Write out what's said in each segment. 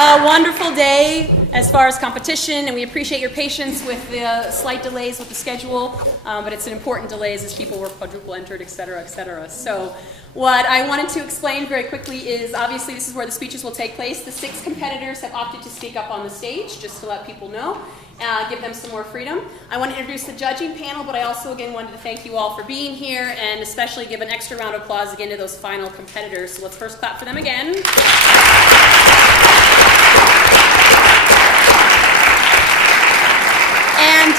A wonderful day as far as competition, and we appreciate your patience with the slight delays with the schedule, but it's an important delays as people were quadruple entered, et cetera, et cetera. So what I wanted to explain very quickly is, obviously this is where the speeches will take place. The 6 competitors have opted to speak up on the stage, just to let people know, give them some more freedom. I want to introduce the judging panel, but I also again wanted to thank you all for being here, and especially give an extra round of applause again to those final competitors. So let's first clap for them again. And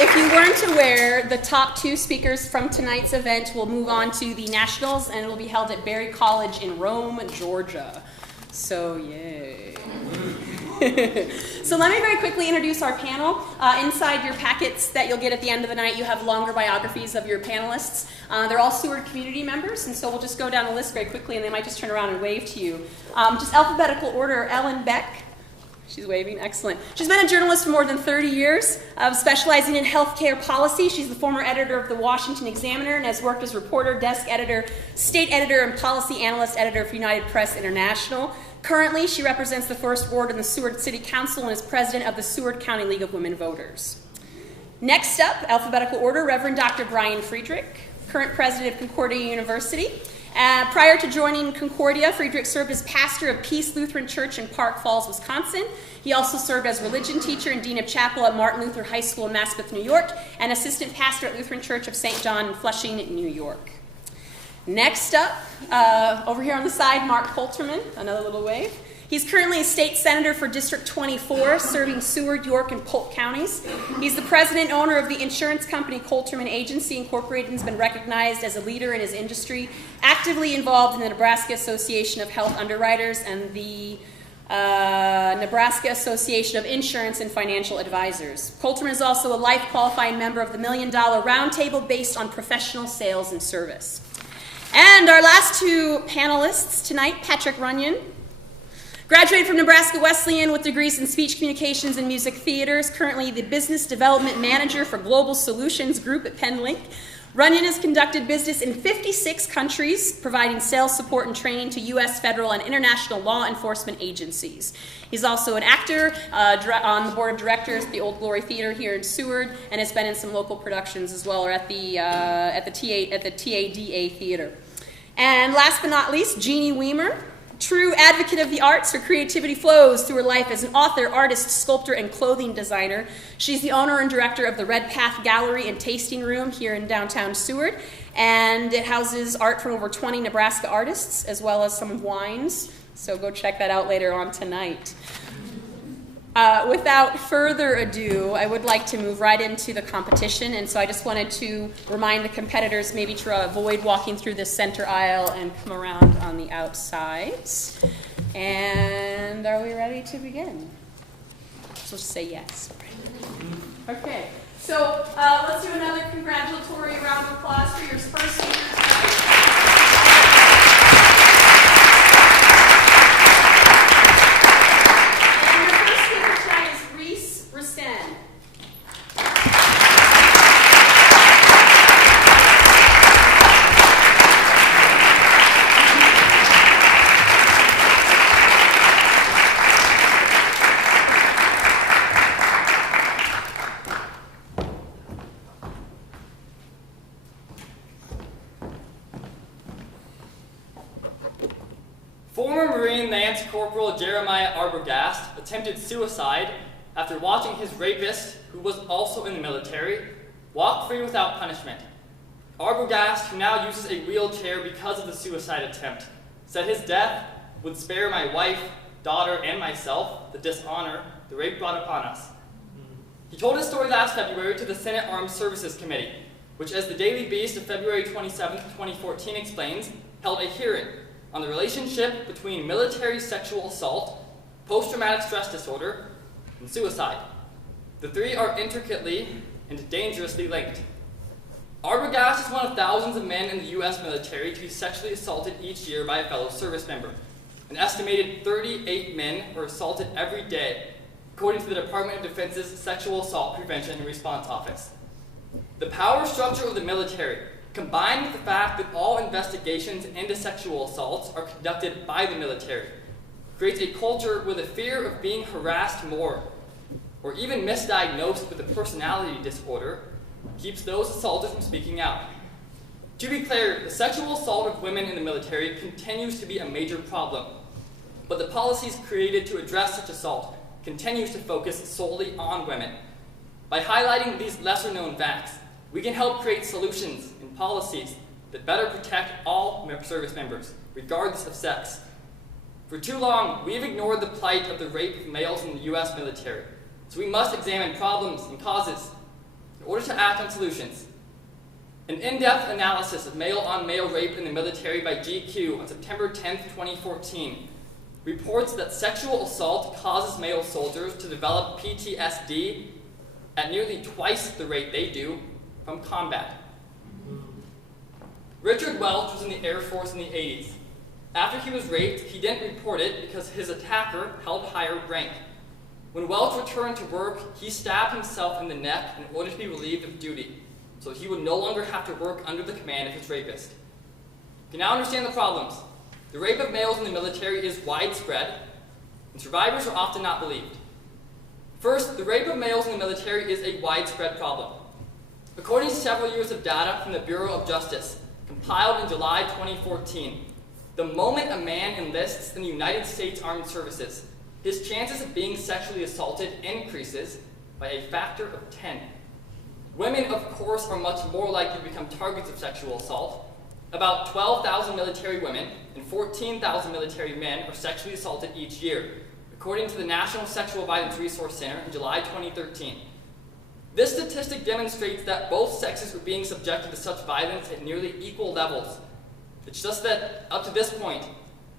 if you weren't aware, the top 2 speakers from tonight's event will move on to the Nationals, and it will be held at Berry College in Rome, Georgia. So, yay. So let me very quickly introduce our panel. Inside your packets that you'll get at the end of the night, you have longer biographies of your panelists. They're all Seward community members, and so we'll just go down the list very quickly, and they might just turn around and wave to you. Just alphabetical order, Ellen Beck. She's waving, excellent. She's been a journalist for more than 30 years, specializing in healthcare policy. She's the former editor of the Washington Examiner and has worked as reporter, desk editor, state editor, and policy analyst editor for United Press International. Currently, she represents the 1st Ward in the Seward City Council and is president of the Seward County League of Women Voters. Next up, alphabetical order, Reverend Dr. Brian Friedrich, current president of Concordia University. Prior to joining Concordia, Friedrich served as pastor of Peace Lutheran Church in Park Falls, Wisconsin. He also served as religion teacher and dean of chapel at Martin Luther High School in Maspeth, New York, and assistant pastor at Lutheran Church of St. John in Flushing, New York. Next up, over here on the side, Mark Colterman, another little wave. He's currently a state senator for District 24, serving Seward, York, and Polk counties. He's the president and owner of the insurance company Colterman Agency Incorporated and has been recognized as a leader in his industry, actively involved in the Nebraska Association of Health Underwriters and the Nebraska Association of Insurance and Financial Advisors. Colterman is also a life qualifying member of the $1 Million Roundtable based on professional sales and service. And our last 2 panelists tonight, Patrick Runyon. Graduated from Nebraska Wesleyan with degrees in speech communications and music theaters, currently the business development manager for Global Solutions Group at PennLink. Runyon has conducted business in 56 countries, providing sales support and training to U.S. federal and international law enforcement agencies. He's also an actor on the board of directors at the Old Glory Theater here in Seward, and has been in some local productions as well, or at the TADA Theater. And last but not least, Jeannie Weimer. True advocate of the arts, her creativity flows through her life as an author, artist, sculptor, and clothing designer. She's the owner and director of the Red Path Gallery and Tasting Room here in downtown Seward, and it houses art from over 20 Nebraska artists, as well as some wines, so go check that out later on tonight. Without further ado, I would like to move right into the competition, and so I just wanted to remind the competitors maybe to avoid walking through the center aisle and come around on the outsides. And are we ready to begin? So just say yes. Okay, so let's do another congratulatory round of applause for your first speakers tonight. Former Marine Lance Corporal Jeremiah Arbogast attempted suicide after watching his rapist, who was also in the military, walk free without punishment. Arbogast, who now uses a wheelchair because of the suicide attempt, said his death would spare my wife, daughter, and myself the dishonor the rape brought upon us. He told his story last February to the Senate Armed Services Committee, which, as the Daily Beast of February 27, 2014 explains, held a hearing on the relationship between military sexual assault, post-traumatic stress disorder, and suicide. The 3 are intricately and dangerously linked. Arbogast is one of thousands of men in the U.S. military to be sexually assaulted each year by a fellow service member. An estimated 38 men were assaulted every day, according to the Department of Defense's Sexual Assault Prevention and Response Office. The power structure of the military, combined with the fact that all investigations into sexual assaults are conducted by the military, creates a culture where the fear of being harassed more, or even misdiagnosed with a personality disorder, keeps those assaulted from speaking out. To be clear, the sexual assault of women in the military continues to be a major problem, but the policies created to address such assault continues to focus solely on women. By highlighting these lesser-known facts, we can help create solutions and policies that better protect all service members, regardless of sex. For too long, we have ignored the plight of the rape of males in the U.S. military, so we must examine problems and causes in order to act on solutions. An in-depth analysis of male-on-male rape in the military by GQ on September 10, 2014, reports that sexual assault causes male soldiers to develop PTSD at nearly twice the rate they do from combat. Richard Welch was in the Air Force in the 80s. After he was raped, he didn't report it because his attacker held higher rank. When Welch returned to work, he stabbed himself in the neck in order to be relieved of duty, so he would no longer have to work under the command of his rapist. You can now understand the problems. The rape of males in the military is widespread, and survivors are often not believed. First, the rape of males in the military is a widespread problem. According to several years of data from the Bureau of Justice, compiled in July 2014, the moment a man enlists in the United States Armed Services, his chances of being sexually assaulted increases by a factor of 10. Women, of course, are much more likely to become targets of sexual assault. About 12,000 military women and 14,000 military men are sexually assaulted each year, according to the National Sexual Violence Resource Center in July 2013. This statistic demonstrates that both sexes are being subjected to such violence at nearly equal levels. It's just that, up to this point,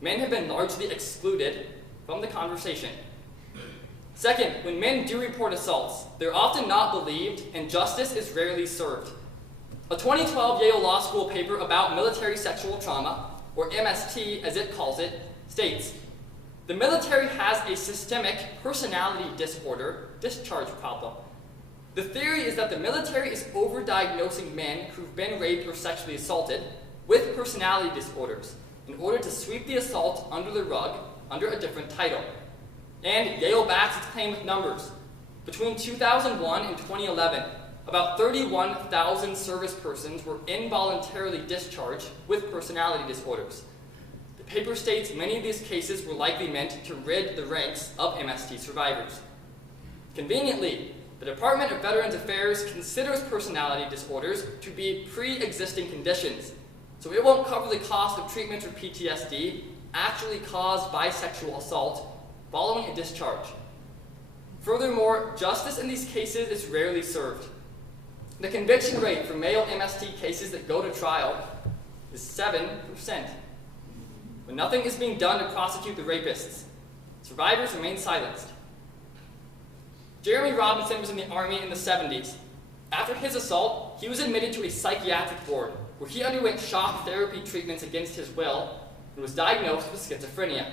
men have been largely excluded from the conversation. Second, when men do report assaults, they're often not believed and justice is rarely served. A 2012 Yale Law School paper about military sexual trauma, or MST as it calls it, states, the military has a systemic personality disorder discharge problem. The theory is that the military is overdiagnosing men who've been raped or sexually assaulted with personality disorders in order to sweep the assault under the rug under a different title. And Yale backs its claim with numbers. Between 2001 and 2011, about 31,000 service persons were involuntarily discharged with personality disorders. The paper states many of these cases were likely meant to rid the ranks of MST survivors. Conveniently, the Department of Veterans Affairs considers personality disorders to be pre-existing conditions, so it won't cover the cost of treatment for PTSD actually caused by sexual assault following a discharge. Furthermore, justice in these cases is rarely served. The conviction rate for male MST cases that go to trial is 7%. When nothing is being done to prosecute the rapists, survivors remain silenced. Jeremy Robinson was in the Army in the 70s. After his assault, he was admitted to a psychiatric ward where he underwent shock therapy treatments against his will and was diagnosed with schizophrenia.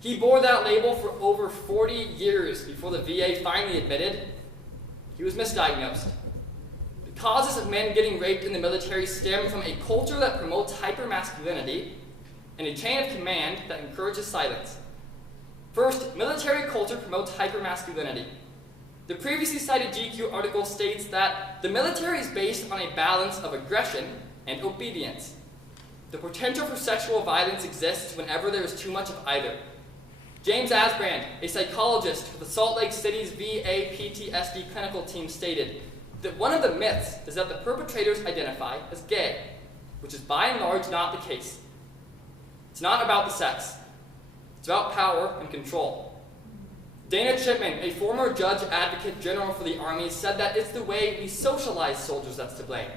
He bore that label for over 40 years before the VA finally admitted he was misdiagnosed. The causes of men getting raped in the military stem from a culture that promotes hypermasculinity and a chain of command that encourages silence. First, military culture promotes hypermasculinity. The previously cited GQ article states that the military is based on a balance of aggression and obedience. The potential for sexual violence exists whenever there is too much of either. James Asbrand, a psychologist for the Salt Lake City's VA PTSD clinical team, stated that one of the myths is that the perpetrators identify as gay, which is by and large not the case. It's not about the sex. It's about power and control. Dana Chipman, a former judge advocate general for the Army, said that it's the way we socialize soldiers that's to blame.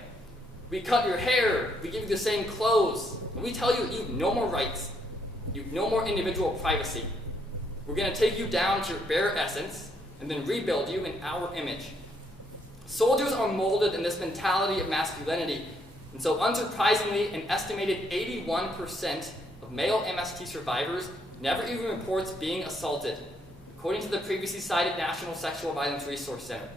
We cut your hair, we give you the same clothes, and we tell you have no more rights. You have no more individual privacy. We're going to take you down to your bare essence and then rebuild you in our image. Soldiers are molded in this mentality of masculinity, and so unsurprisingly, an estimated 81% of male MST survivors never even reports being assaulted, according to the previously cited National Sexual Violence Resource Center.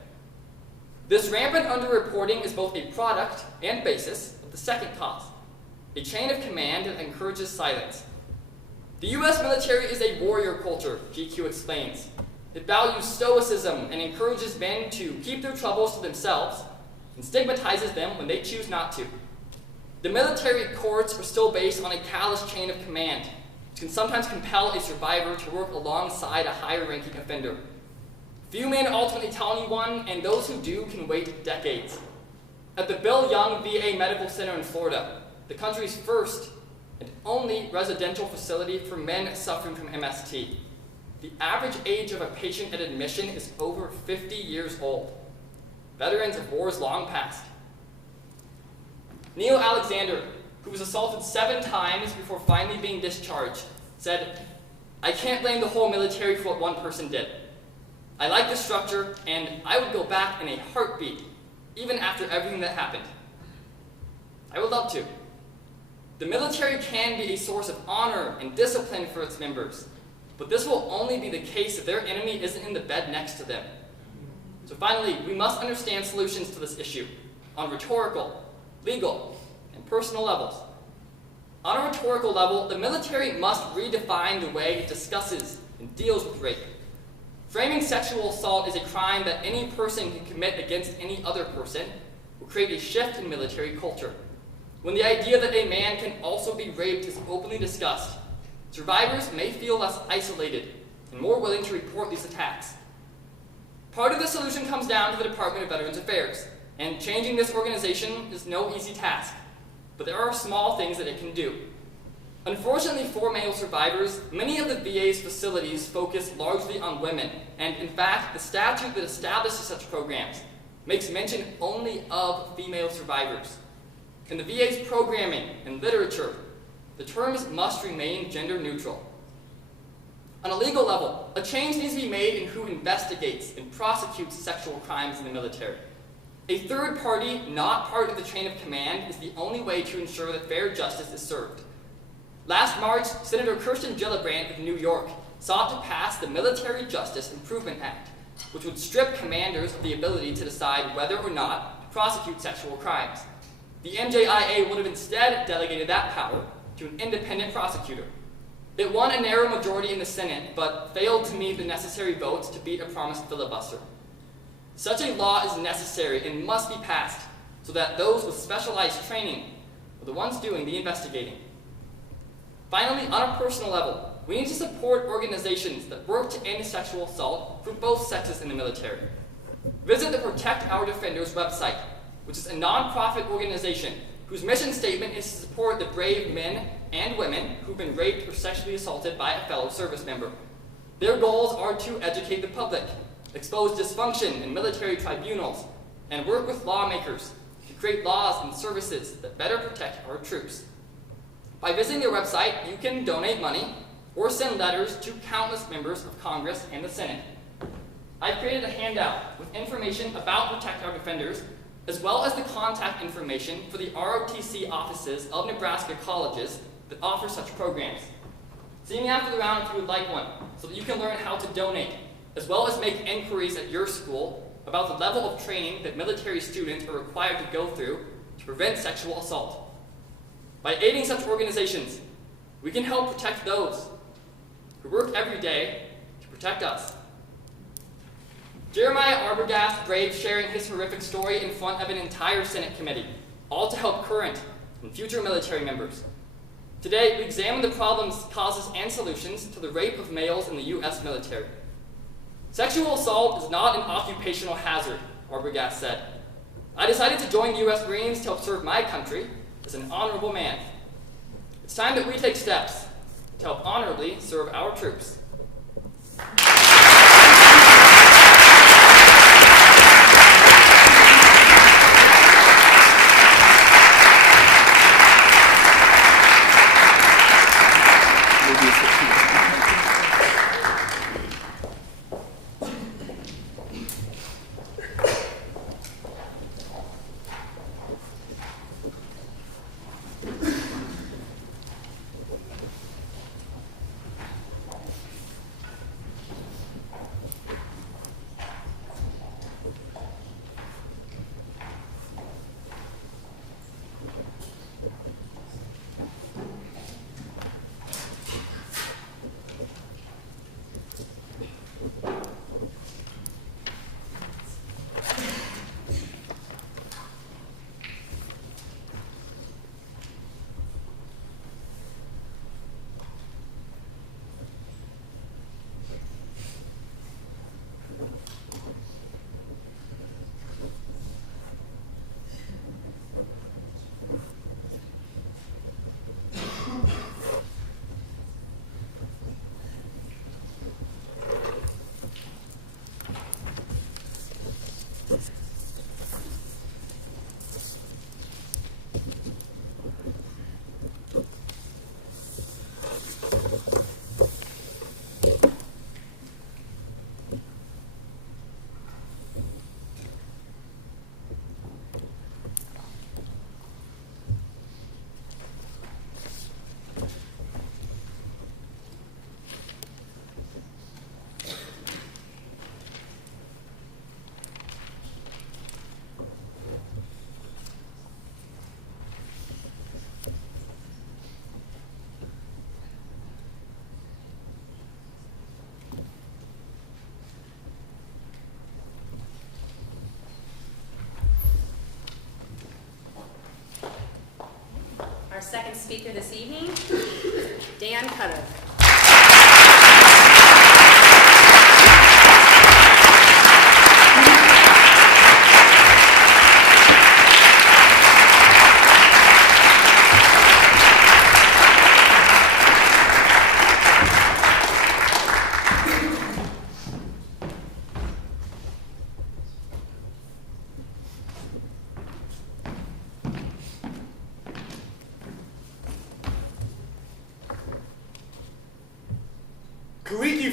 This rampant underreporting is both a product and basis of the second cause, a chain of command that encourages silence. The U.S. military is a warrior culture, GQ explains. It values stoicism and encourages men to keep their troubles to themselves and stigmatizes them when they choose not to. The military courts are still based on a callous chain of command, which can sometimes compel a survivor to work alongside a higher-ranking offender. Few men ultimately tell anyone, and those who do can wait decades. At the Bill Young VA Medical Center in Florida, the country's first and only residential facility for men suffering from MST, the average age of a patient at admission is over 50 years old. Veterans of wars long past. Neil Alexander, who was assaulted 7 times before finally being discharged, said, "I can't blame the whole military for what one person did. I like the structure, and I would go back in a heartbeat, even after everything that happened." I would love to. The military can be a source of honor and discipline for its members, but this will only be the case if their enemy isn't in the bed next to them. So finally, we must understand solutions to this issue on rhetorical, legal, and personal levels. On a rhetorical level, the military must redefine the way it discusses and deals with rape. Framing sexual assault as a crime that any person can commit against any other person will create a shift in military culture. When the idea that a man can also be raped is openly discussed, survivors may feel less isolated and more willing to report these attacks. Part of the solution comes down to the Department of Veterans Affairs, and changing this organization is no easy task, but there are small things that it can do. Unfortunately for male survivors, many of the VA's facilities focus largely on women, and in fact, the statute that establishes such programs makes mention only of female survivors. In the VA's programming and literature, the terms must remain gender neutral. On a legal level, a change needs to be made in who investigates and prosecutes sexual crimes in the military. A third party, not part of the chain of command, is the only way to ensure that fair justice is served. Last March, Senator Kirsten Gillibrand of New York sought to pass the Military Justice Improvement Act, which would strip commanders of the ability to decide whether or not to prosecute sexual crimes. The MJIA would have instead delegated that power to an independent prosecutor. It won a narrow majority in the Senate, but failed to meet the necessary votes to beat a promised filibuster. Such a law is necessary and must be passed so that those with specialized training are the ones doing the investigating. Finally, on a personal level, we need to support organizations that work to end sexual assault for both sexes in the military. Visit the Protect Our Defenders website, which is a nonprofit organization whose mission statement is to support the brave men and women who've been raped or sexually assaulted by a fellow service member. Their goals are to educate the public, expose dysfunction in military tribunals, and work with lawmakers to create laws and services that better protect our troops. By visiting their website, you can donate money or send letters to countless members of Congress and the Senate. I've created a handout with information about Protect Our Defenders, as well as the contact information for the ROTC offices of Nebraska colleges that offer such programs. See me after the round if you would like one, so that you can learn how to donate, as well as make inquiries at your school about the level of training that military students are required to go through to prevent sexual assault. By aiding such organizations, we can help protect those who work every day to protect us. Jeremiah Arbogast braved sharing his horrific story in front of an entire Senate committee, all to help current and future military members. Today, we examine the problems, causes, and solutions to the rape of males in the U.S. military. Sexual assault is not an occupational hazard, Arbogast said. I decided to join the U.S. Marines to help serve my country as an honorable man. It's time that we take steps to help honorably serve our troops. second speaker this evening, Dan Cutter.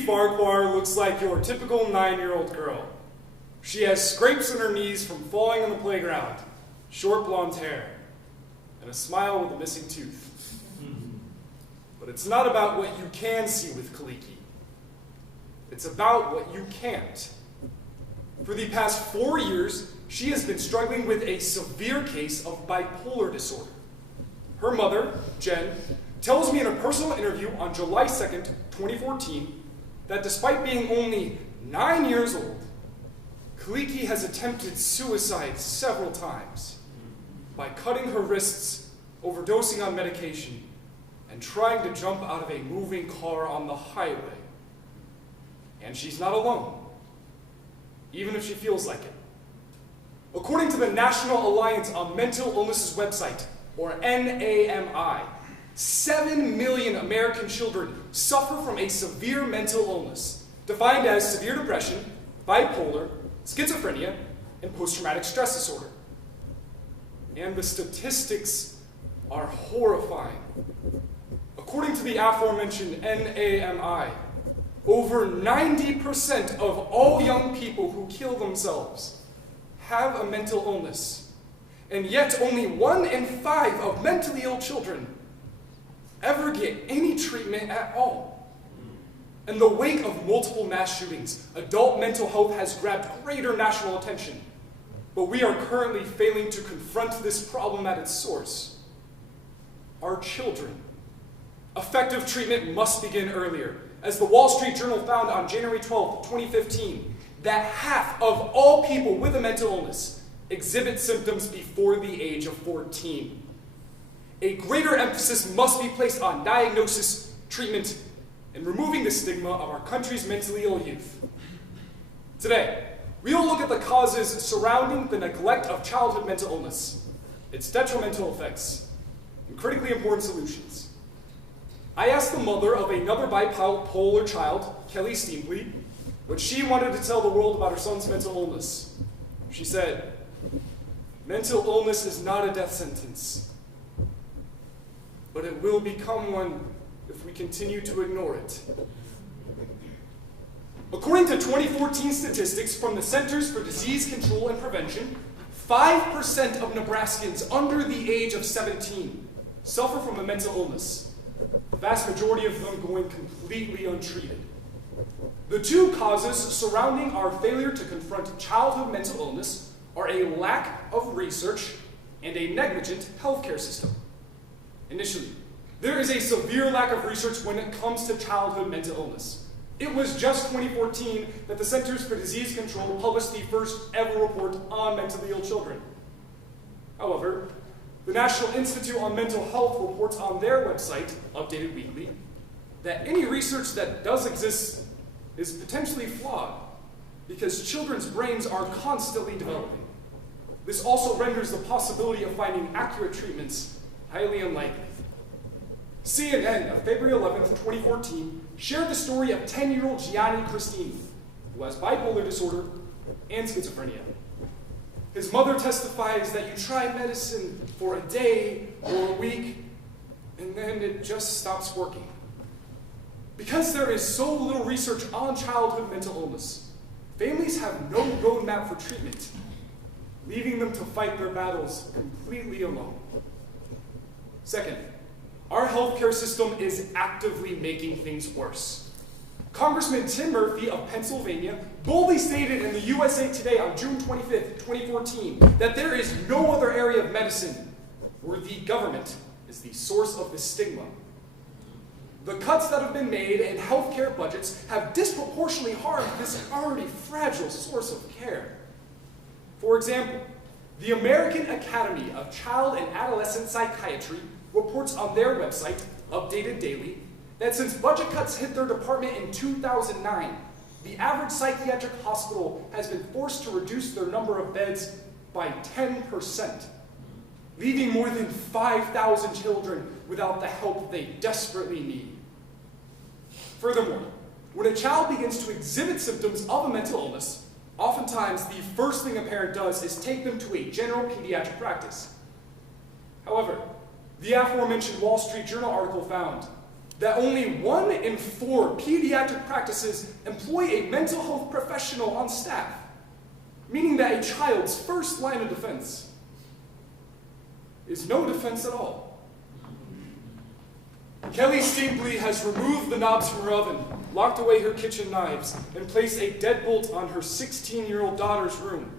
Farquhar looks like your typical 9-year-old girl. She has scrapes on her knees from falling on the playground, short blonde hair, and a smile with a missing tooth. But it's not about what you can see with Kaliki. It's about what you can't. For the past 4 years, she has been struggling with a severe case of bipolar disorder. Her mother, Jen, tells me in a personal interview on July 2nd, 2014, that despite being only 9 years old, Kaliki has attempted suicide several times by cutting her wrists, overdosing on medication, and trying to jump out of a moving car on the highway. And she's not alone, even if she feels like it. According to the National Alliance on Mental Illnesses website, or NAMI, 7 million American children suffer from a severe mental illness, defined as severe depression, bipolar, schizophrenia, and post-traumatic stress disorder. And the statistics are horrifying. According to the aforementioned NAMI, over 90% of all young people who kill themselves have a mental illness, and yet only 1 in 5 of mentally ill children ever get any treatment at all. In the wake of multiple mass shootings, adult mental health has grabbed greater national attention, but we are currently failing to confront this problem at its source: our children. Effective treatment must begin earlier, as the Wall Street Journal found on January 12, 2015, that half of all people with a mental illness exhibit symptoms before the age of 14. A greater emphasis must be placed on diagnosis, treatment, and removing the stigma of our country's mentally ill youth. Today, we will look at the causes surrounding the neglect of childhood mental illness, its detrimental effects, and critically important solutions. I asked the mother of another bipolar child, Kelly Steempley, what she wanted to tell the world about her son's mental illness. She said, "Mental illness is not a death sentence, but it will become one if we continue to ignore it." According to 2014 statistics from the Centers for Disease Control and Prevention, 5% of Nebraskans under the age of 17 suffer from a mental illness, the vast majority of them going completely untreated. The two causes surrounding our failure to confront childhood mental illness are a lack of research and a negligent healthcare system. Initially, there is a severe lack of research when it comes to childhood mental illness. It was just 2014 that the Centers for Disease Control published the first ever report on mentally ill children. However, the National Institute on Mental Health reports on their website, updated weekly, that any research that does exist is potentially flawed because children's brains are constantly developing. This also renders the possibility of finding accurate treatments highly unlikely. CNN of February 11th, 2014 shared the story of 10-year-old Gianni Cristini, who has bipolar disorder and schizophrenia. His mother testifies that you try medicine for a day or a week, and then it just stops working. Because there is so little research on childhood mental illness, families have no roadmap for treatment, leaving them to fight their battles completely alone. Second, our healthcare system is actively making things worse. Congressman Tim Murphy of Pennsylvania boldly stated in the USA Today on June 25th, 2014, that there is no other area of medicine where the government is the source of the stigma. The cuts that have been made in healthcare budgets have disproportionately harmed this already fragile source of care. For example, the American Academy of Child and Adolescent Psychiatry reports on their website, updated daily, that since budget cuts hit their department in 2009, the average psychiatric hospital has been forced to reduce their number of beds by 10%, leaving more than 5,000 children without the help they desperately need. Furthermore, when a child begins to exhibit symptoms of a mental illness, oftentimes the first thing a parent does is take them to a general pediatric practice. However, the aforementioned Wall Street Journal article found that only 1 in 4 pediatric practices employ a mental health professional on staff, meaning that a child's first line of defense is no defense at all. Kelly Steepley has removed the knobs from her oven, locked away her kitchen knives, and placed a deadbolt on her 16-year-old daughter's room.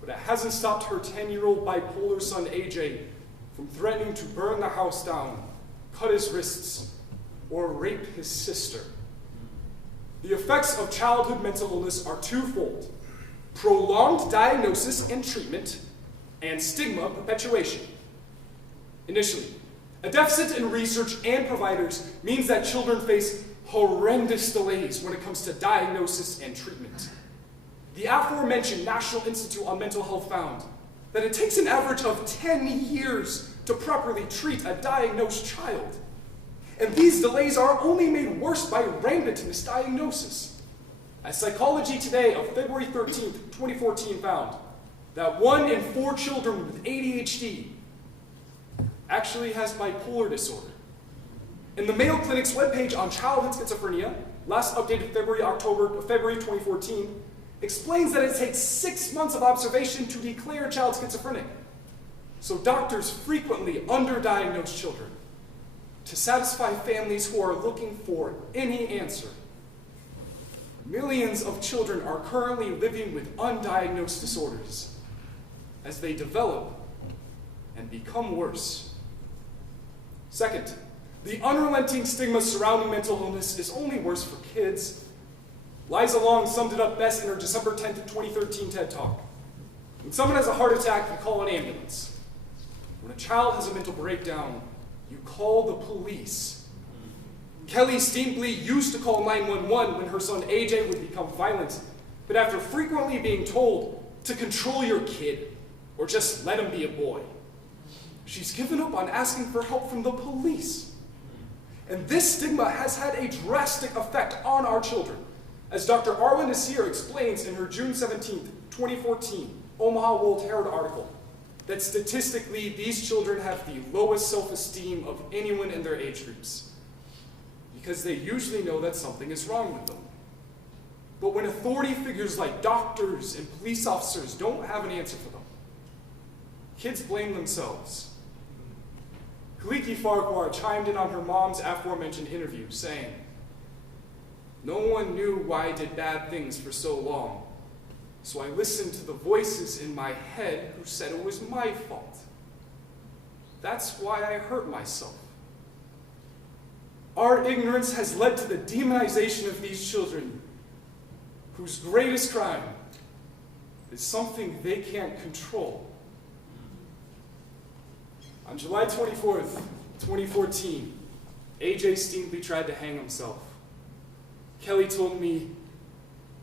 But it hasn't stopped her 10-year-old bipolar son, AJ, from threatening to burn the house down, cut his wrists, or rape his sister. The effects of childhood mental illness are twofold: prolonged diagnosis and treatment, and stigma perpetuation. Initially, a deficit in research and providers means that children face horrendous delays when it comes to diagnosis and treatment. The aforementioned National Institute on Mental Health found that it takes an average of 10 years to properly treat a diagnosed child. And these delays are only made worse by rampant misdiagnosis. As Psychology Today of February 13th, 2014 found that 1 in 4 children with ADHD actually has bipolar disorder. And the Mayo Clinic's webpage on childhood schizophrenia, last updated February 2014, explains that it takes 6 months of observation to declare a child schizophrenic. So doctors frequently underdiagnose children to satisfy families who are looking for any answer. Millions of children are currently living with undiagnosed disorders as they develop and become worse. Second, the unrelenting stigma surrounding mental illness is only worse for kids. Liza Long summed it up best in her December 10th, 2013 TED Talk. When someone has a heart attack, you call an ambulance. When a child has a mental breakdown, you call the police. Kelly Steepley used to call 911 when her son AJ would become violent, but after frequently being told to control your kid or just let him be a boy, she's given up on asking for help from the police. And this stigma has had a drastic effect on our children, as Dr. Arlen Nasir explains in her June 17th, 2014 Omaha World Herald article, that statistically these children have the lowest self-esteem of anyone in their age groups, because they usually know that something is wrong with them. But when authority figures like doctors and police officers don't have an answer for them, kids blame themselves. Kaliki Farquhar chimed in on her mom's aforementioned interview, saying, "No one knew why I did bad things for so long, so I listened to the voices in my head who said it was my fault. That's why I hurt myself." Our ignorance has led to the demonization of these children, whose greatest crime is something they can't control. On July 24th, 2014, AJ Steepley tried to hang himself. Kelly told me,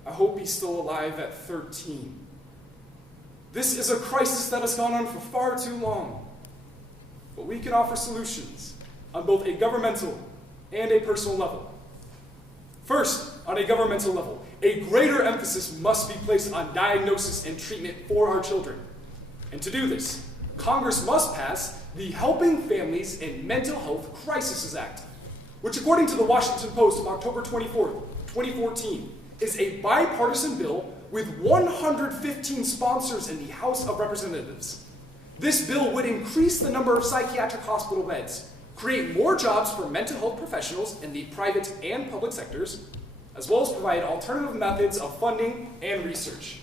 "I hope he's still alive at 13. This is a crisis that has gone on for far too long, but we can offer solutions on both a governmental and a personal level. First, on a governmental level, a greater emphasis must be placed on diagnosis and treatment for our children. And to do this, Congress must pass the Helping Families in Mental Health Crises Act, which according to the Washington Post of October 24th, 2014, is a bipartisan bill with 115 sponsors in the House of Representatives. This bill would increase the number of psychiatric hospital beds, create more jobs for mental health professionals in the private and public sectors, as well as provide alternative methods of funding and research.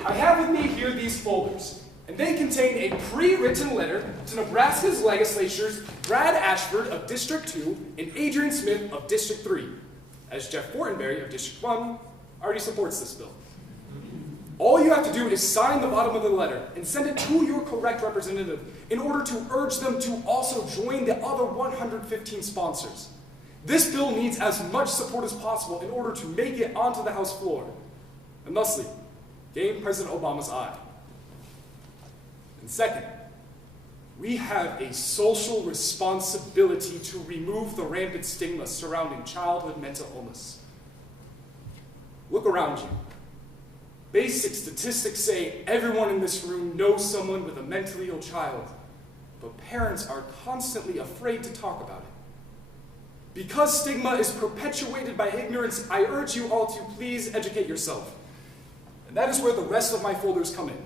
I have with me here these folders, and they contain a pre-written letter to Nebraska's legislatures Brad Ashford of District 2 and Adrian Smith of District 3, as Jeff Fortenberry of District 1 already supports this bill. All you have to do is sign the bottom of the letter and send it to your correct representative in order to urge them to also join the other 115 sponsors. This bill needs as much support as possible in order to make it onto the House floor, and thusly, gain President Obama's eye. And second, we have a social responsibility to remove the rampant stigma surrounding childhood mental illness. Look around you. Basic statistics say everyone in this room knows someone with a mentally ill child, but parents are constantly afraid to talk about it. Because stigma is perpetuated by ignorance, I urge you all to please educate yourself. And that is where the rest of my folders come in.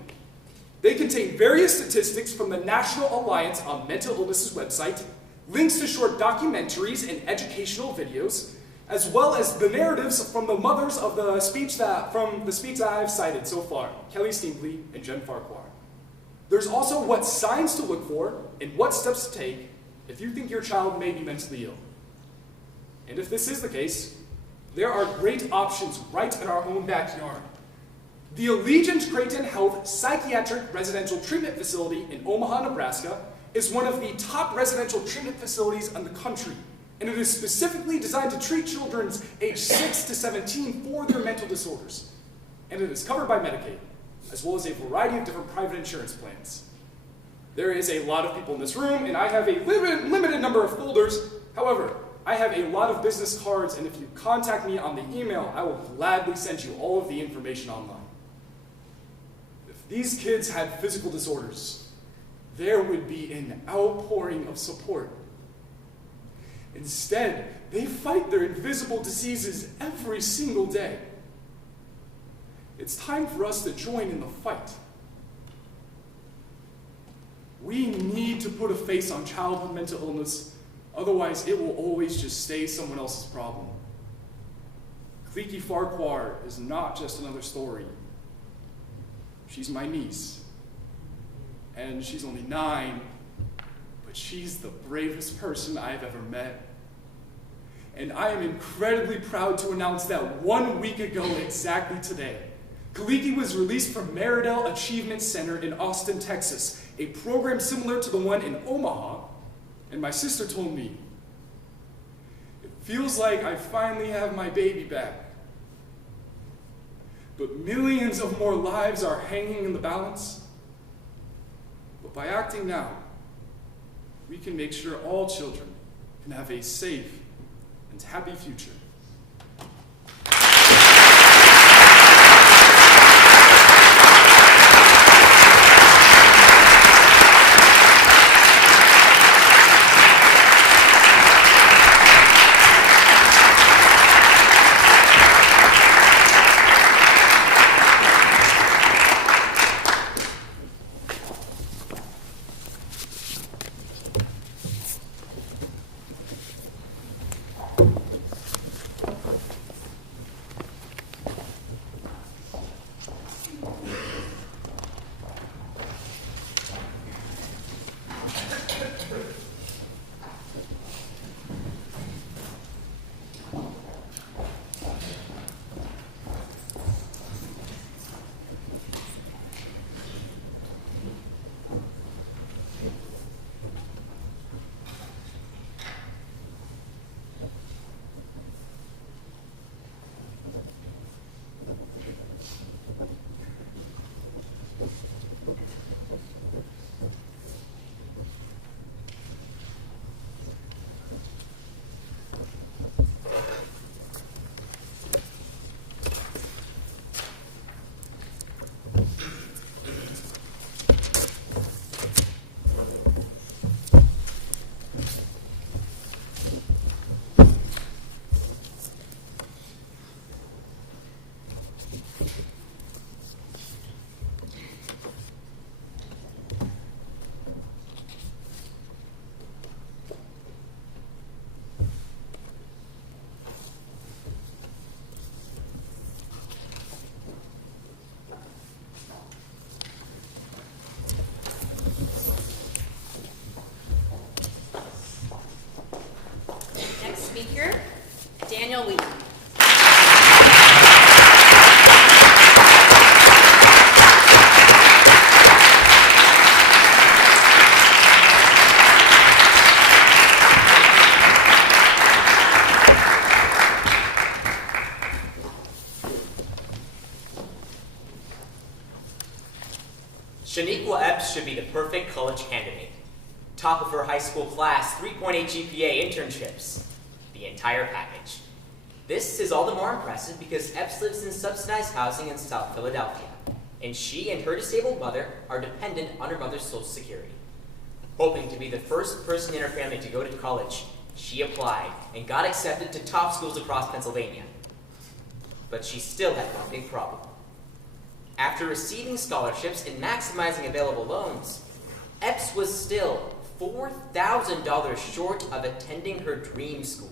They contain various statistics from the National Alliance on Mental Illness's website, links to short documentaries and educational videos, as well as the narratives from the mothers of the speech that I have cited so far, Kelly Stingley and Jen Farquhar. There's also what signs to look for and what steps to take if you think your child may be mentally ill. And if this is the case, there are great options right in our own backyard. The Allegiant Creighton Health Psychiatric Residential Treatment Facility in Omaha, Nebraska is one of the top residential treatment facilities in the country, and it is specifically designed to treat children aged 6 to 17 for their mental disorders. And it is covered by Medicaid, as well as a variety of different private insurance plans. There is a lot of people in this room, and I have a limited number of folders. However, I have a lot of business cards, and if you contact me on the email, I will gladly send you all of the information online. If these kids had physical disorders, there would be an outpouring of support. Instead, they fight their invisible diseases every single day. It's time for us to join in the fight. We need to put a face on childhood mental illness, otherwise it will always just stay someone else's problem. Clique Farquhar is not just another story. She's my niece, and she's only 9, but she's the bravest person I've ever met. And I am incredibly proud to announce that 1 week ago exactly today, Kaliki was released from Meridell Achievement Center in Austin, Texas, a program similar to the one in Omaha, and my sister told me, "It feels like I finally have my baby back." But millions of more lives are hanging in the balance. But by acting now, we can make sure all children can have a safe and happy future. Shaniqua Epps should be the perfect college candidate. Top of her high school class, 3.8 GPA, internships. The entire package. This is all the more impressive because Epps lives in subsidized housing in South Philadelphia, and she and her disabled mother are dependent on her mother's Social Security. Hoping to be the first person in her family to go to college, she applied and got accepted to top schools across Pennsylvania. But she still had one big problem. After receiving scholarships and maximizing available loans, Epps was still $4,000 short of attending her dream school.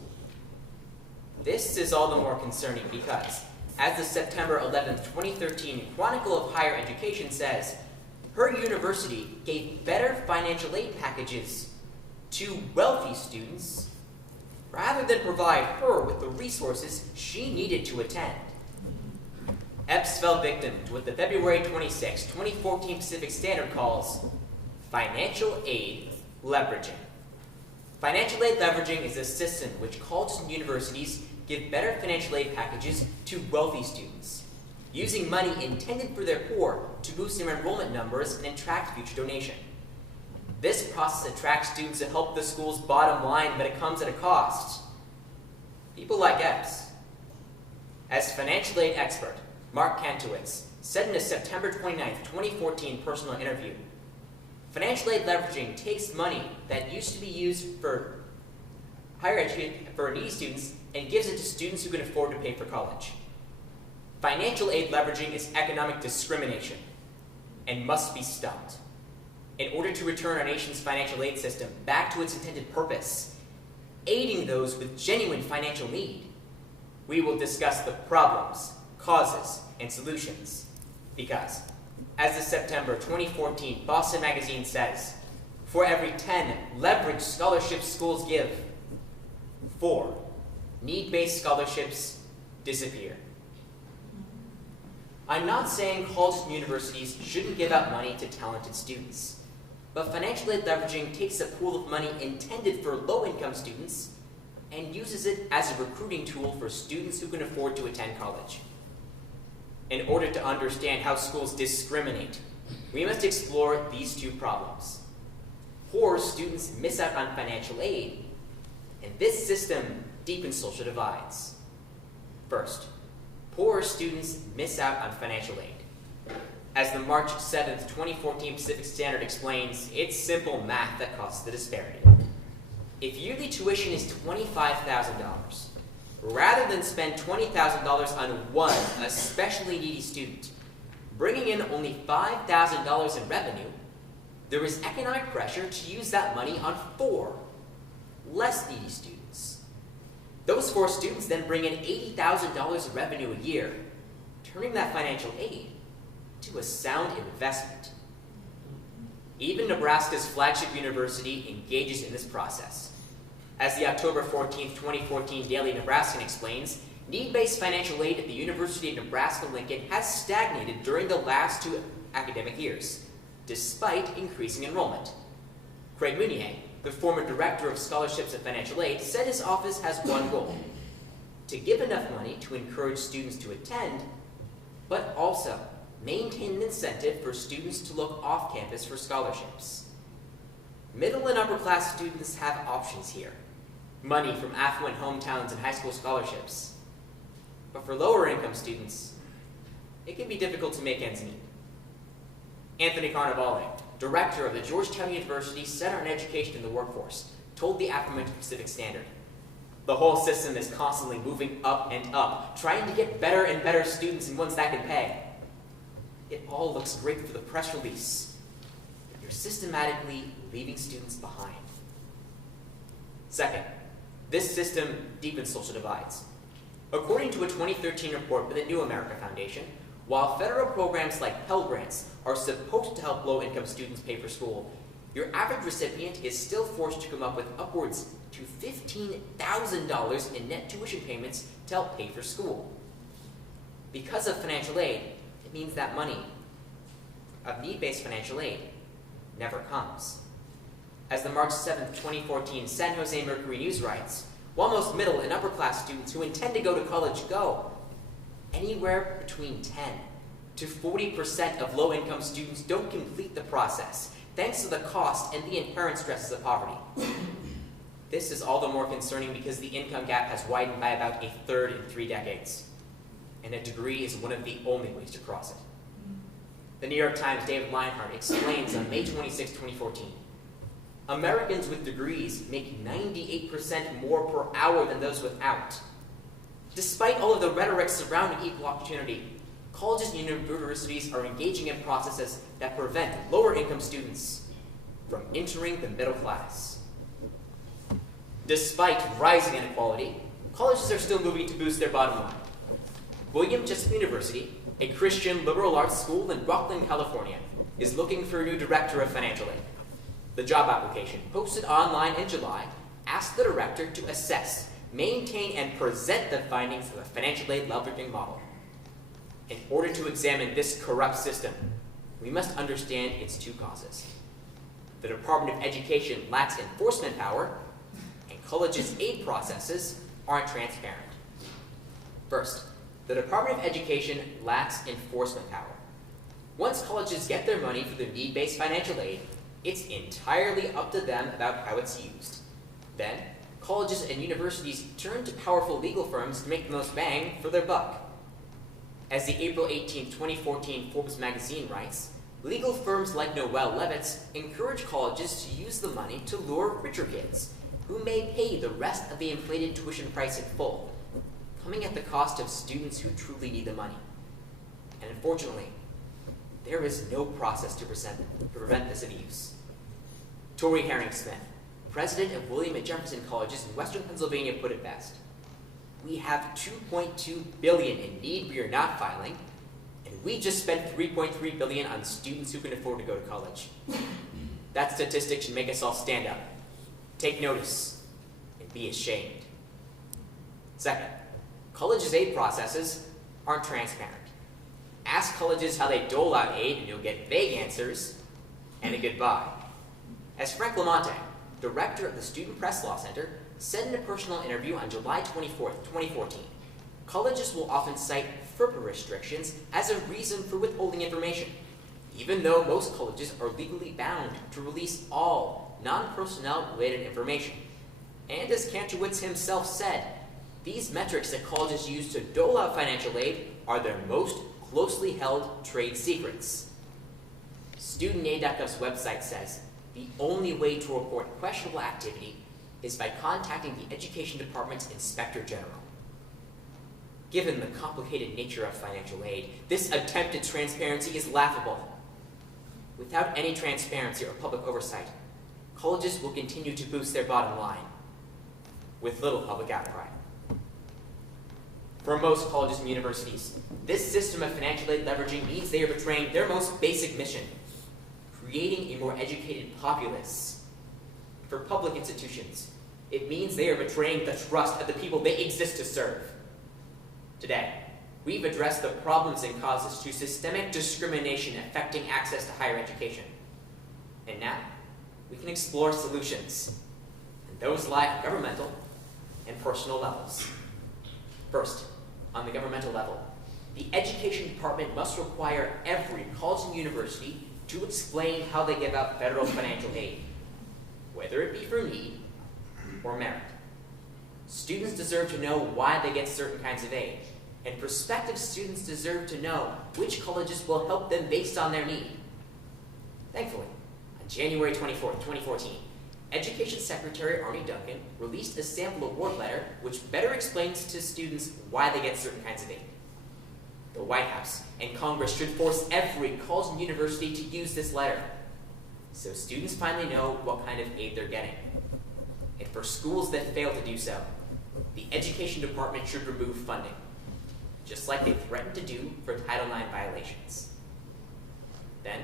This is all the more concerning because, as the September 11, 2013 Chronicle of Higher Education says, her university gave better financial aid packages to wealthy students rather than provide her with the resources she needed to attend. Epps fell victim to what the February 26, 2014 Pacific Standard calls financial aid leveraging. Financial aid leveraging is a system which colleges and universities give better financial aid packages to wealthy students, using money intended for their poor to boost their enrollment numbers and attract future donation. This process attracts students to help the school's bottom line, but it comes at a cost. People like Epps. As financial aid expert Mark Kantowitz said in a September 29, 2014 personal interview, financial aid leveraging takes money that used to be used for higher education for needy students and gives it to students who can afford to pay for college. Financial aid leveraging is economic discrimination and must be stopped. In order to return our nation's financial aid system back to its intended purpose, aiding those with genuine financial need, we will discuss the problems, causes, and solutions. Because, as the September 2014 Boston Magazine says, for every 10 leveraged scholarships schools give, 4 need-based scholarships disappear. I'm not saying colleges and universities shouldn't give out money to talented students, but financial aid leveraging takes a pool of money intended for low-income students and uses it as a recruiting tool for students who can afford to attend college. In order to understand how schools discriminate, we must explore these two problems. Poor students miss out on financial aid, and this system deepens social divides. First, poor students miss out on financial aid. As the March 7, 2014 Pacific Standard explains, it's simple math that causes the disparity. If yearly tuition is $25,000, rather than spend $20,000 on one especially needy student, bringing in only $5,000 in revenue, there is economic pressure to use that money on 4 less needy students. Those 4 students then bring in $80,000 in revenue a year, turning that financial aid to a sound investment. Even Nebraska's flagship university engages in this process. As the October 14, 2014 Daily Nebraskan explains, need-based financial aid at the University of Nebraska-Lincoln has stagnated during the last 2 academic years, despite increasing enrollment. Craig Munier, the former director of scholarships and financial aid, said his office has one goal: to give enough money to encourage students to attend, but also maintain an incentive for students to look off campus for scholarships. Middle and upper class students have options here: money from affluent hometowns and high school scholarships. But for lower income students, it can be difficult to make ends meet. Anthony Carnevale, director of the Georgetown University Center on Education in the Workforce, told the aforementioned Pacific Standard, "The whole system is constantly moving up and up, trying to get better and better students and ones that can pay. It all looks great for the press release. You're systematically leaving students behind." Second, this system deepens social divides. According to a 2013 report by the New America Foundation, while federal programs like Pell Grants are supposed to help low-income students pay for school, your average recipient is still forced to come up with upwards to $15,000 in net tuition payments to help pay for school. Because of financial aid, it means that money of need-based financial aid never comes. As the March 7, 2014 San Jose Mercury News writes, while most middle and upper class students who intend to go to college go, anywhere between 10 to 40% of low-income students don't complete the process, thanks to the cost and the inherent stresses of poverty. This is all the more concerning because the income gap has widened by about a third in 3 decades, and a degree is one of the only ways to cross it. The New York Times' David Leinhardt explains on May 26, 2014, Americans with degrees make 98% more per hour than those without. Despite all of the rhetoric surrounding equal opportunity, colleges and universities are engaging in processes that prevent lower-income students from entering the middle class. Despite rising inequality, colleges are still moving to boost their bottom line. William Jessup University, a Christian liberal arts school in Rockland, California, is looking for a new director of financial aid. The job application, posted online in July, asked the director to assess, maintain, and present the findings of the financial aid leveraging model. In order to examine this corrupt system, we must understand its 2 causes. The Department of Education lacks enforcement power, and colleges' aid processes aren't transparent. First, the Department of Education lacks enforcement power. Once colleges get their money for their need-based financial aid, it's entirely up to them about how it's used. Then, colleges and universities turn to powerful legal firms to make the most bang for their buck. As the April 18, 2014 Forbes magazine writes, legal firms like Noel Levitz encourage colleges to use the money to lure richer kids, who may pay the rest of the inflated tuition price in full, coming at the cost of students who truly need the money. And unfortunately, there is no process to prevent this abuse. Tori Herring-Smith, president of William and Jefferson Colleges in Western Pennsylvania, put it best. We have $2.2 billion in need we are not filing, and we just spent $3.3 billion on students who can afford to go to college. That statistic should make us all stand up, take notice, and be ashamed. Second, colleges' aid processes aren't transparent. Ask colleges how they dole out aid and you'll get vague answers and a goodbye. As Frank Lamonte, director of the Student Press Law Center, said in a personal interview on July 24, 2014, colleges will often cite FERPA restrictions as a reason for withholding information, even though most colleges are legally bound to release all non-personnel related information. And as Kantrowitz himself said, these metrics that colleges use to dole out financial aid are their most closely held trade secrets. StudentAid.gov's website says the only way to report questionable activity is by contacting the Education Department's Inspector General. Given the complicated nature of financial aid, this attempt at transparency is laughable. Without any transparency or public oversight, colleges will continue to boost their bottom line with little public outcry. For most colleges and universities, this system of financial aid leveraging means they are betraying their most basic mission, creating a more educated populace. For public institutions, it means they are betraying the trust of the people they exist to serve. Today, we've addressed the problems and causes to systemic discrimination affecting access to higher education. And now, we can explore solutions, and those lie on governmental and personal levels. First, on the governmental level, the Education Department must require every college and university to explain how they give out federal financial aid, whether it be for need or merit. Students deserve to know why they get certain kinds of aid, and prospective students deserve to know which colleges will help them based on their need. Thankfully, on January 24, 2014, Education Secretary Arne Duncan released a sample award letter which better explains to students why they get certain kinds of aid. The White House and Congress should force every college and university to use this letter, so students finally know what kind of aid they're getting. And for schools that fail to do so, the Education Department should remove funding, just like they threatened to do for Title IX violations. Then,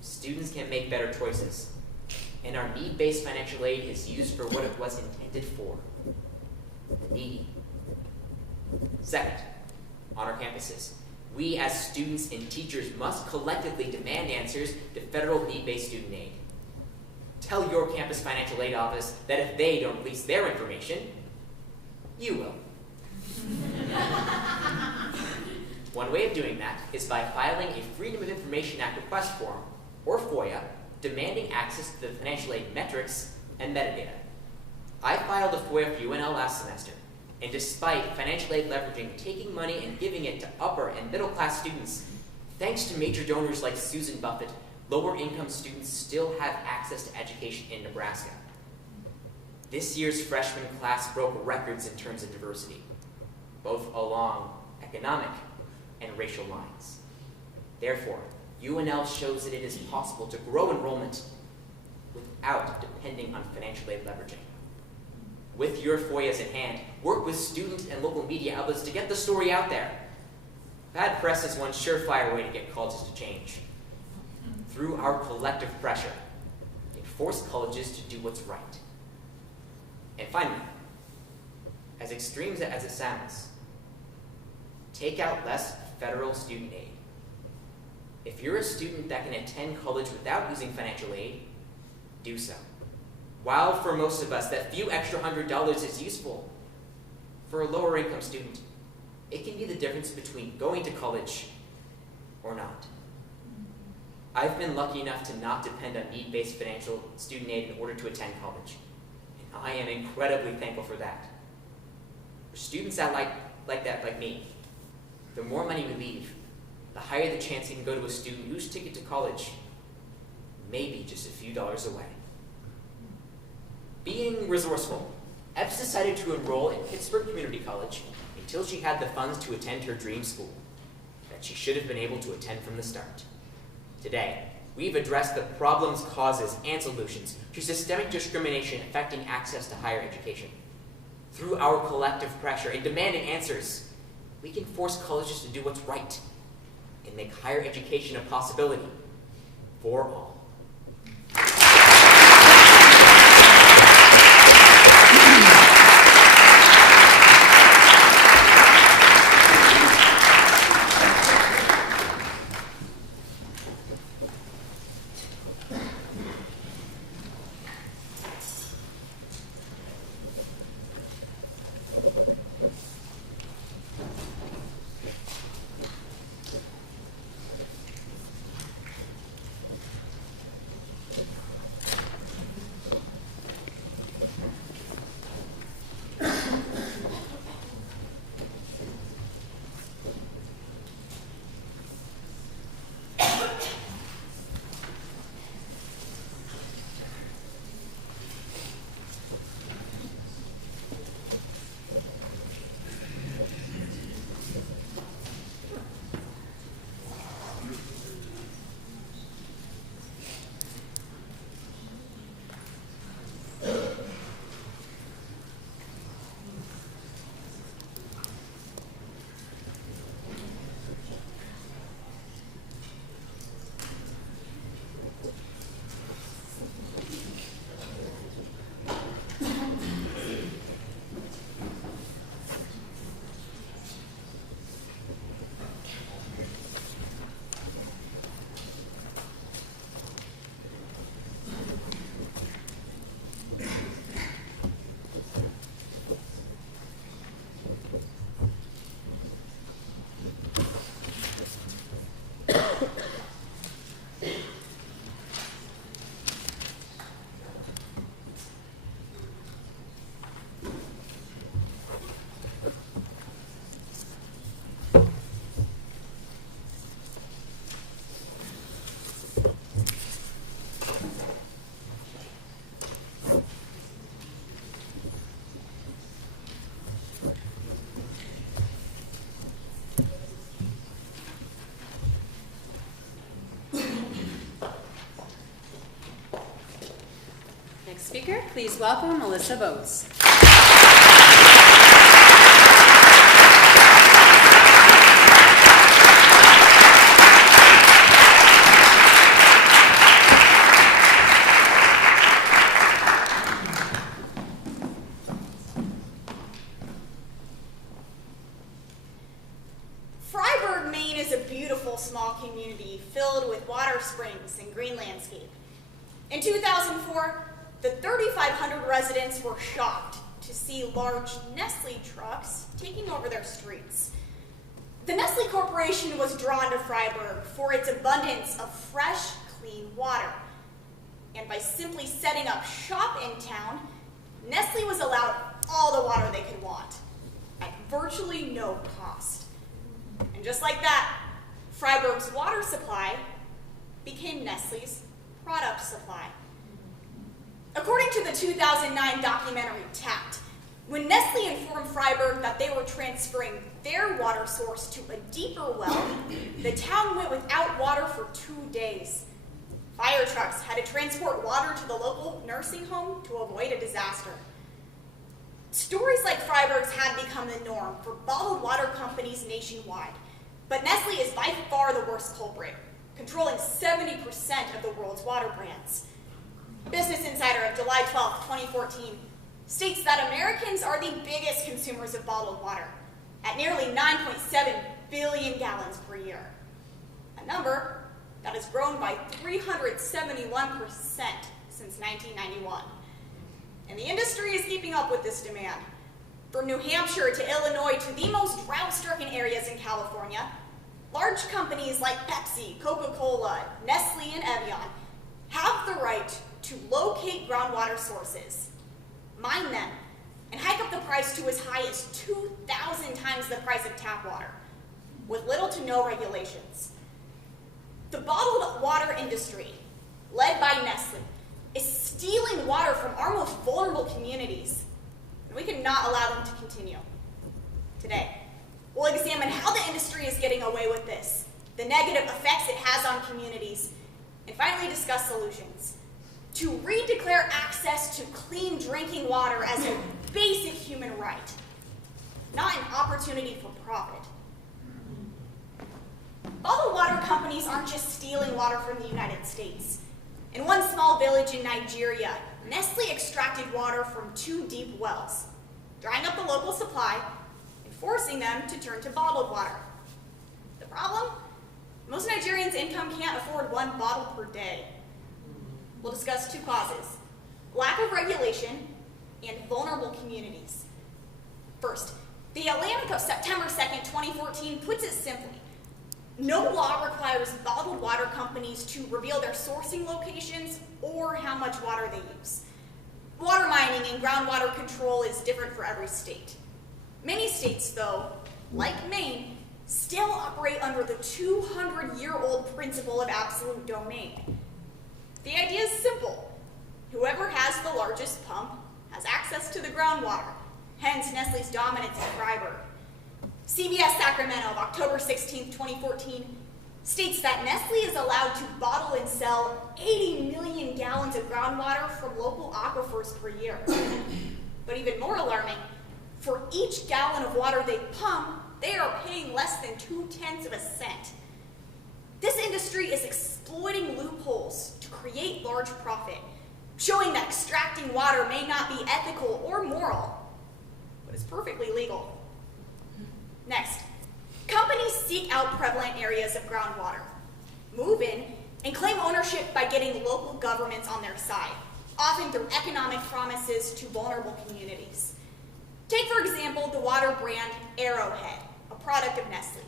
students can make better choices, and our need-based financial aid is used for what it was intended for, the needy. Second, on our campuses, we as students and teachers must collectively demand answers to federal need-based student aid. Tell your campus financial aid office that if they don't release their information, you will. One way of doing that is by filing a Freedom of Information Act request form, or FOIA, demanding access to the financial aid metrics and metadata. I filed a FOIA for UNL last semester, and despite financial aid leveraging taking money and giving it to upper and middle class students, thanks to major donors like Susan Buffett, lower income students still have access to education in Nebraska. This year's freshman class broke records in terms of diversity, both along economic and racial lines. Therefore, UNL shows that it is possible to grow enrollment without depending on financial aid leveraging. With your FOIAs in hand, work with student and local media outlets to get the story out there. Bad press is one surefire way to get colleges to change. Through our collective pressure, it forced colleges to do what's right. And finally, as extreme as it sounds, take out less federal student aid. If you're a student that can attend college without using financial aid, do so. While for most of us, that few extra $100 is useful, for a lower income student, it can be the difference between going to college or not. I've been lucky enough to not depend on need-based financial student aid in order to attend college, and I am incredibly thankful for that. For students that like me, the more money we leave, the higher the chance you can go to a student whose ticket to college may be just a few dollars away. Being resourceful, Epps decided to enroll in Pittsburgh Community College until she had the funds to attend her dream school that she should have been able to attend from the start. Today, we've addressed the problems, causes, and solutions to systemic discrimination affecting access to higher education. Through our collective pressure and demanding answers, we can force colleges to do what's right and make higher education a possibility for all. Speaker, please welcome Melissa Boats. Fryeburg, Maine is a beautiful small community filled with water springs and green landscape. In 2004, the 3,500 residents were shocked to see large Nestle trucks taking over their streets. The Nestle Corporation was drawn to Freiburg for its abundance of fresh, clean water. And by simply setting up shop in town, Nestle was allowed all the water they could want, at virtually no cost. And just like that, Freiburg's water supply became Nestle's product supply. According to the 2009 documentary Tapped, when Nestle informed Freiburg that they were transferring their water source to a deeper well, the town went without water for 2 days. Fire trucks had to transport water to the local nursing home to avoid a disaster. Stories like Freiburg's had become the norm for bottled water companies nationwide, but Nestle is by far the worst culprit, controlling 70% of the world's water brands. Business Insider of July 12, 2014, states that Americans are the biggest consumers of bottled water, at nearly 9.7 billion gallons per year, a number that has grown by 371% since 1991. And the industry is keeping up with this demand. From New Hampshire to Illinois to the most drought-stricken areas in California, large companies like Pepsi, Coca-Cola, Nestle, and Evian have the right to locate groundwater sources, mine them, and hike up the price to as high as 2,000 times the price of tap water, with little to no regulations. The bottled water industry, led by Nestle, is stealing water from our most vulnerable communities, and we cannot allow them to continue. Today, we'll examine how the industry is getting away with this, the negative effects it has on communities, and finally discuss solutions to redeclare access to clean drinking water as a basic human right, not an opportunity for profit. Bottled water companies aren't just stealing water from the United States. In one small village in Nigeria, Nestle extracted water from 2 deep wells, drying up the local supply and forcing them to turn to bottled water. The problem? Most Nigerians' income can't afford 1 bottle per day. We'll discuss 2 causes: lack of regulation and vulnerable communities. First, the Atlantic of September 2nd, 2014 puts it simply. No law requires bottled water companies to reveal their sourcing locations or how much water they use. Water mining and groundwater control is different for every state. Many states, though, like Maine, still operate under the 200-year-old principle of absolute domain. The idea is simple. Whoever has the largest pump has access to the groundwater, hence Nestle's dominance in Freiburg. CBS Sacramento of October 16, 2014, states that Nestle is allowed to bottle and sell 80 million gallons of groundwater from local aquifers per year. But even more alarming, for each gallon of water they pump, they are paying less than 0.2 cents. This industry is exploiting loopholes to create large profit, showing that extracting water may not be ethical or moral, but is perfectly legal. Next, companies seek out prevalent areas of groundwater, move in, and claim ownership by getting local governments on their side, often through economic promises to vulnerable communities. Take, for example, the water brand Arrowhead, a product of Nestle.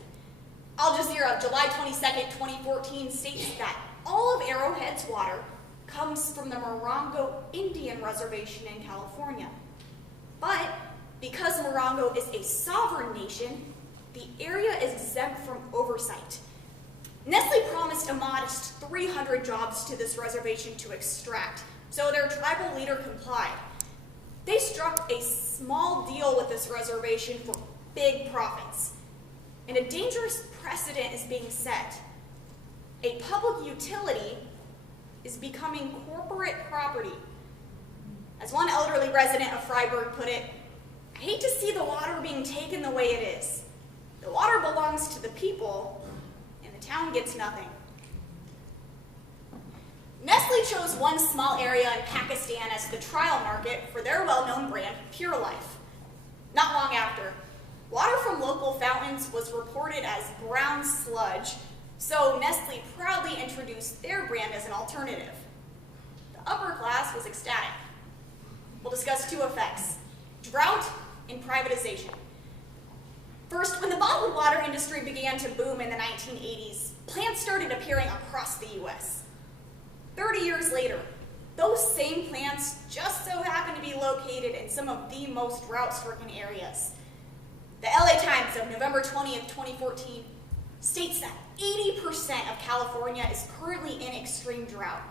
Al Jazeera of July 22nd, 2014 states that all of Arrowhead's water comes from the Morongo Indian Reservation in California. But because Morongo is a sovereign nation, the area is exempt from oversight. Nestle promised a modest 300 jobs to this reservation to extract, so their tribal leader complied. They struck a small deal with this reservation for big profits, and a dangerous precedent is being set. A public utility is becoming corporate property. As one elderly resident of Freiburg put it, "I hate to see the water being taken the way it is. The water belongs to the people, and the town gets nothing." Nestle chose one small area in Pakistan as the trial market for their well-known brand, Pure Life. Not long after, water from local fountains was reported as brown sludge, so Nestle proudly introduced their brand as an alternative. The upper class was ecstatic. We'll discuss 2 effects: drought and privatization. First, when the bottled water industry began began to boom in the 1980s, plants started appearing across the US. 30 years later, those same plants just so happen to be located in some of the most drought-stricken areas. The LA Times of November 20th, 2014 states that 80% of California is currently in extreme drought,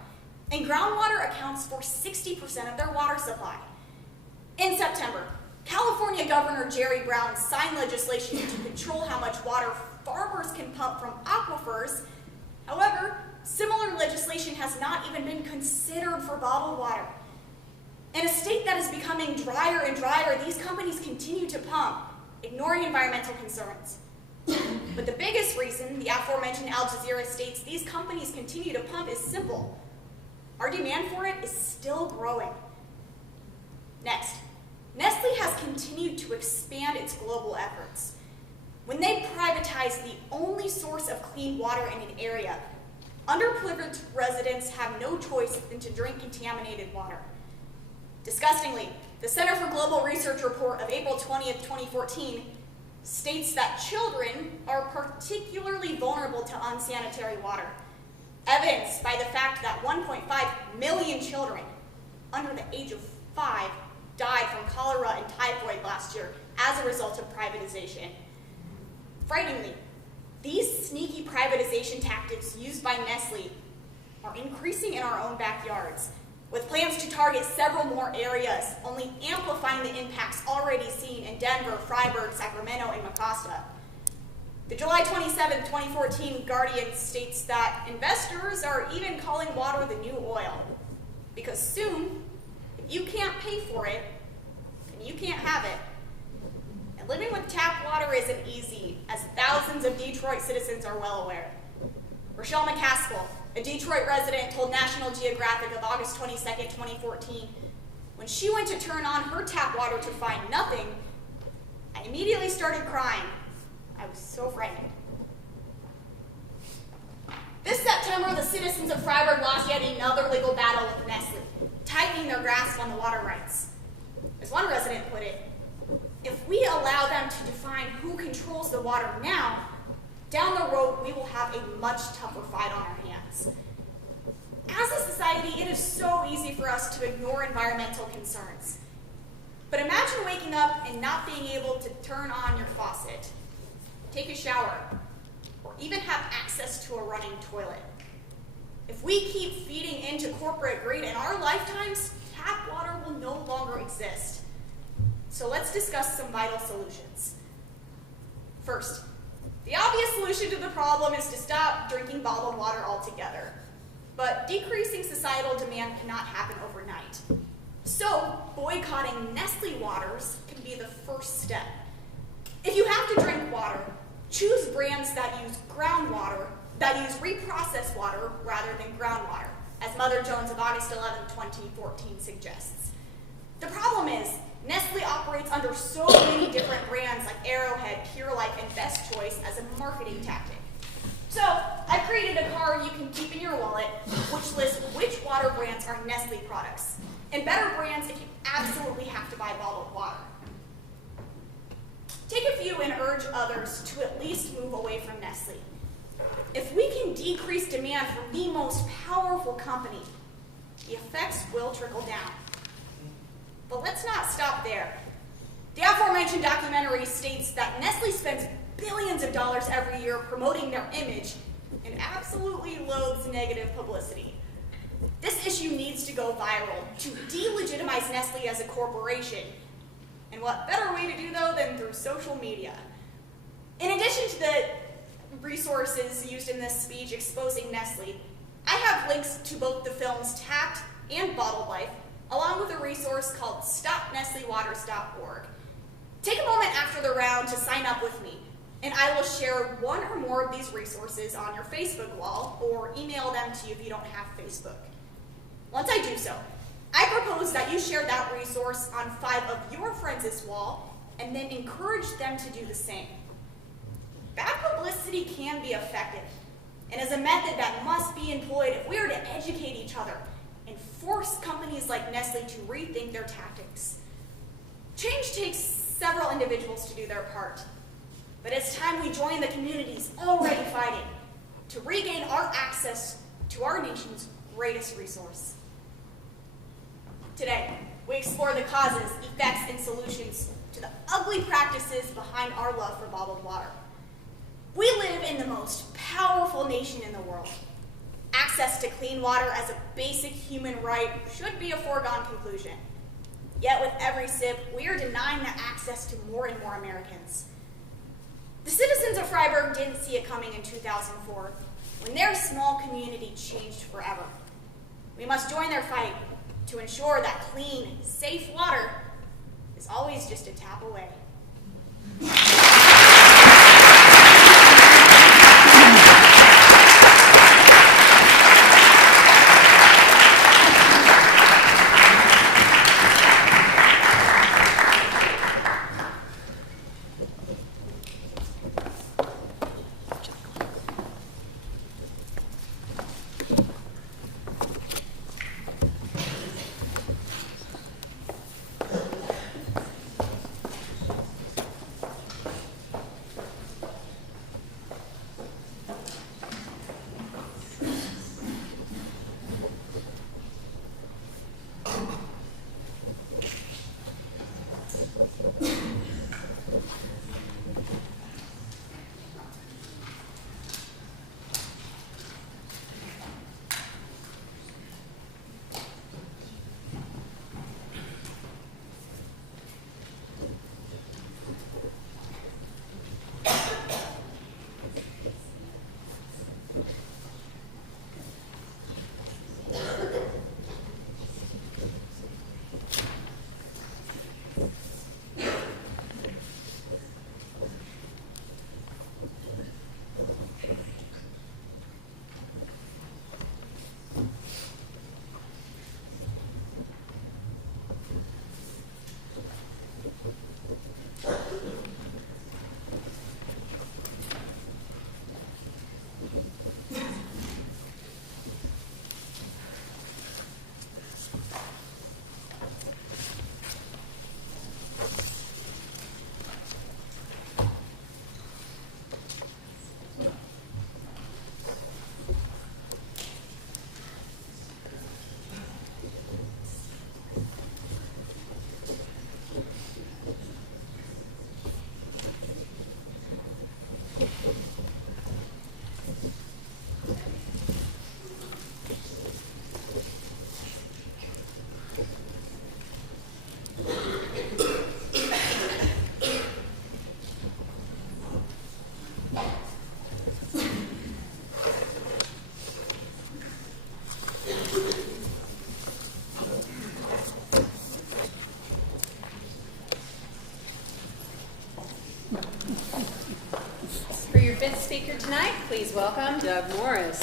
and groundwater accounts for 60% of their water supply. In September, California Governor Jerry Brown signed legislation to control how much water farmers can pump from aquifers. However, similar legislation has not even been considered for bottled water. In a state that is becoming drier and drier, these companies continue to pump, ignoring environmental concerns. But the biggest reason the aforementioned Al Jazeera states these companies continue to pump is simple. Our demand for it is still growing. Next, Nestle has continued to expand its global efforts. When they privatized the only source of clean water in an area, underprivileged residents have no choice than to drink contaminated water. Disgustingly, the Center for Global Research report of April 20th, 2014 states that children are particularly vulnerable to unsanitary water, evidenced by the fact that 1.5 million children under the age of 5 died from cholera and typhoid last year as a result of privatization. Frighteningly, these sneaky privatization tactics used by Nestle are increasing in our own backyards, with plans to target several more areas, only amplifying the impacts already seen in Denver, Freiburg, Sacramento, and Mecosta. The July 27, 2014 Guardian states that investors are even calling water the new oil, because soon, if you can't pay for it, then you can't have it. And living with tap water isn't easy, as thousands of Detroit citizens are well aware. Rochelle McCaskill, a Detroit resident, told National Geographic of August 22nd, 2014, when she went to turn on her tap water to find nothing, I immediately started crying. I was so frightened. This September, the citizens of Freiburg lost yet another legal battle with Nestle, tightening their grasp on the water rights. As one resident put it, if we allow them to define who controls the water now, down the road we will have a much tougher fight on our hands. As a society, it is so easy for us to ignore environmental concerns. But imagine waking up and not being able to turn on your faucet, take a shower, or even have access to a running toilet. If we keep feeding into corporate greed in our lifetimes, tap water will no longer exist. So let's discuss some vital solutions. First, the obvious solution to the problem is to stop drinking bottled water altogether. But decreasing societal demand cannot happen overnight. So boycotting Nestle waters can be the first step. If you have to drink water, choose brands that use groundwater, that use reprocessed water rather than groundwater, as Mother Jones of August 11, 2014 suggests. The problem is, Nestle operates under so many different brands like Arrowhead, Pure Life, and Best Choice as a marketing tactic. So, I created a card you can keep in your wallet, which lists which water brands are Nestle products, and better brands if you absolutely have to buy bottled water. Take a few and urge others to at least move away from Nestle. If we can decrease demand from the most powerful company, the effects will trickle down. But let's not stop there. The aforementioned documentary states that Nestle spends billions of dollars every year promoting their image and absolutely loathes negative publicity. This issue needs to go viral to delegitimize Nestle as a corporation. And what better way to do, though, than through social media? In addition to the resources used in this speech exposing Nestle, I have links to both the films Tapped and Bottled Life, along with a resource called StopNestleWaters.org. Take a moment after the round to sign up with me, and I will share one or more of these resources on your Facebook wall or email them to you if you don't have Facebook. Once I do so, I propose that you share that resource on 5 of your friends' wall and then encourage them to do the same. Bad publicity can be effective and is a method that must be employed if we are to educate each other and force companies like Nestle to rethink their tactics. Change takes several individuals to do their part. But it's time we join the communities already fighting to regain our access to our nation's greatest resource. Today, we explore the causes, effects, and solutions to the ugly practices behind our love for bottled water. We live in the most powerful nation in the world. Access to clean water as a basic human right should be a foregone conclusion. Yet with every sip, we are denying that access to more and more Americans. The citizens of Freiburg didn't see it coming in 2004, when their small community changed forever. We must join their fight to ensure that clean, safe water is always just a tap away. Fifth speaker tonight, please welcome Doug Morris.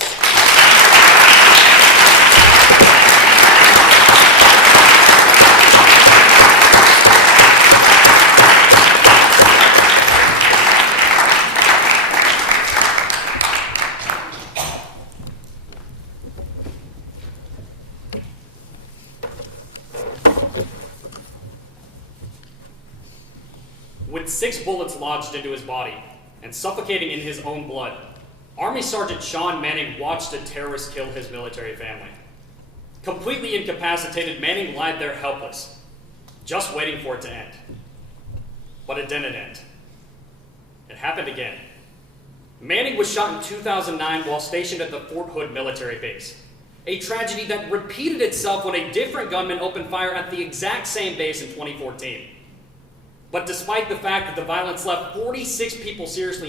With 6 bullets lodged into his body and suffocating in his own blood, Army Sergeant Sean Manning watched a terrorist kill his military family. Completely incapacitated, Manning lied there helpless, just waiting for it to end. But it didn't end. It happened again. Manning was shot in 2009 while stationed at the Fort Hood military base. A tragedy that repeated itself when a different gunman opened fire at the exact same base in 2014. But despite the fact that the violence left 46 people seriously